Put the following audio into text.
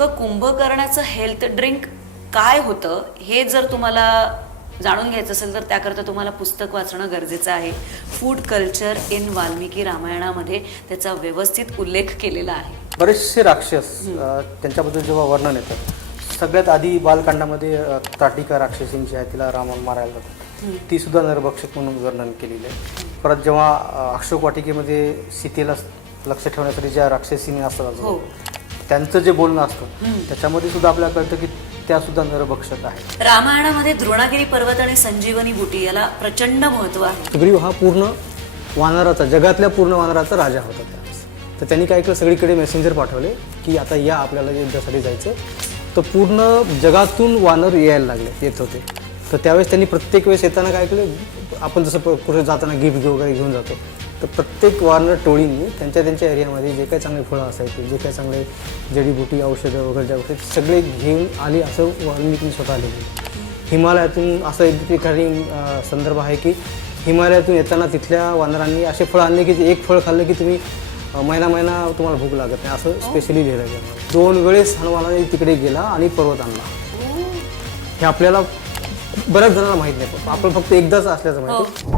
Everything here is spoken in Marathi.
नेमकं कुंभकर्णाचं हेल्थ ड्रिंक काय होतं हे जर तुम्हाला जाणून घ्यायचं असेल तर त्याकरता तुम्हाला पुस्तक वाचणं गरजेचं आहे. फूड कल्चर इन वाल्मिकी रामायणामध्ये त्याचा व्यवस्थित उल्लेख केलेला आहे. बरेचसे राक्षस त्यांच्याबद्दल जेव्हा वर्णन येतं, सगळ्यात आधी बालकांडामध्ये त्राटिका राक्षसीन जी आहे तिला रावण मारायला जातो, ती सुद्धा नरभक्षक म्हणून वर्णन केलेलं आहे. परत जेव्हा अशोक वाटिकेमध्ये सीतेला लक्ष ठेवण्यासाठी ज्या राक्षसीने असतात, हो, त्यांचं जे बोलणं असतं त्याच्यामध्ये सुद्धा आपल्याला कळतं की त्या सुद्धा नरभक्षक आहेत. रामायणामध्ये द्रोणागिरी पर्वत आणि संजीवनी बुटी याला प्रचंड महत्व आहे. सुग्रीव हा पूर्ण वानराचा, जगातल्या पूर्ण वानराचा राजा होता त्यावेळेस. तर त्यांनी काय केलं, सगळीकडे मेसेंजर पाठवले की आता या आपल्याला युद्धासाठी जायचं. तर पूर्ण जगातून वानर यायला लागले, येत होते. तर त्यावेळेस त्यांनी प्रत्येक वेळेस येताना काय केलं, आपण जसं कुठे जाताना गिफ्ट वगैरे घेऊन जातो, तर प्रत्येक वानर टोळींनी त्यांच्या एरियामध्ये जे काही चांगले फळं असायचे, जे काही चांगले जडीबुटी औषधं वगैरे ज्या गोष्टी सगळे घेऊन आली, असं वाल्मिकी स्वतः आले. हिमालयातून असं एक ठिकाणी संदर्भ आहे की हिमालयातून येताना तिथल्या वानरांनी असे फळं आणले की एक फळ खाल्लं की तुम्ही महिना तुम्हाला भूक लागत नाही, असं स्पेशली लिहिलं गेलं. 2 वेळेस हनुमानाने तिकडे गेला आणि पर्वत आणला. हे आपल्याला बऱ्याच जणांना माहीत नाही, आपण फक्त एकदाच असल्याचं माहिती.